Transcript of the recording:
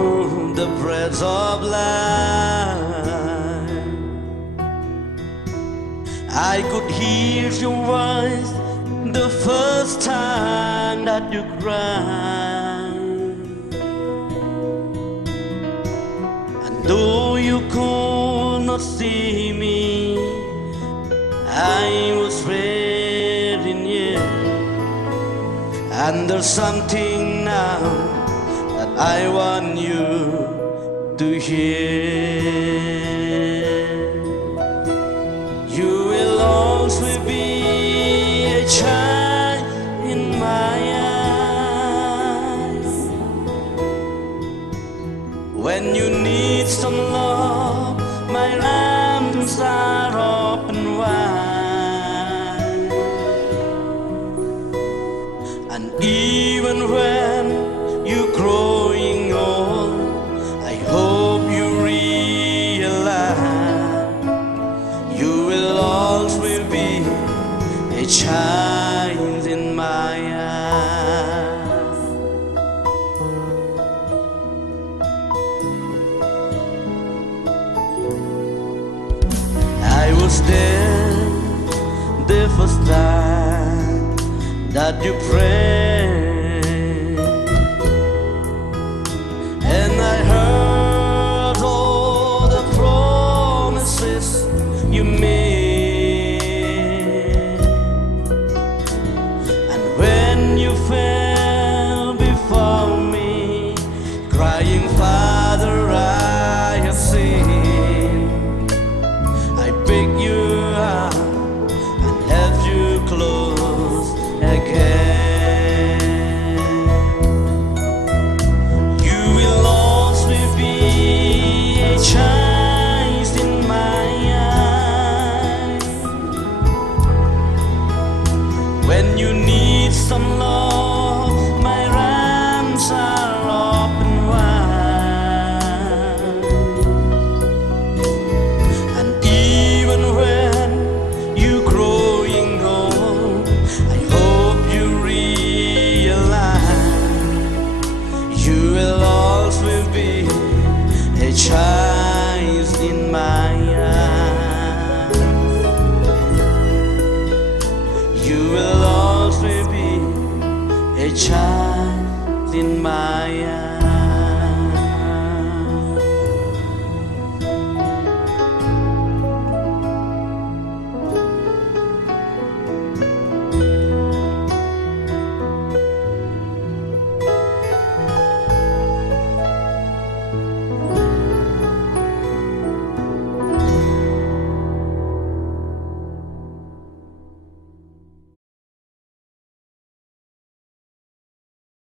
know the breath of life. I could hear your voice the first time that you cried. And though you could not see me, I was ready near. And there's something now that I want you to hear. You will always be a child in my eyes. When you need some love, my arms are open wide. And even when you're growing old, I hope you realize you will always be a child in my eyes. I was there the first time that you prayed, and I heard all the promises you made. And when you fell before me, crying, Father, I have sinned, I picked you up and held you close again. You will always be a child in my eyes. When you need some love, my arms are open wide. And even when you're growing old, I hope you realize you will always be a child in my eyes. You will always be a child in my eyes.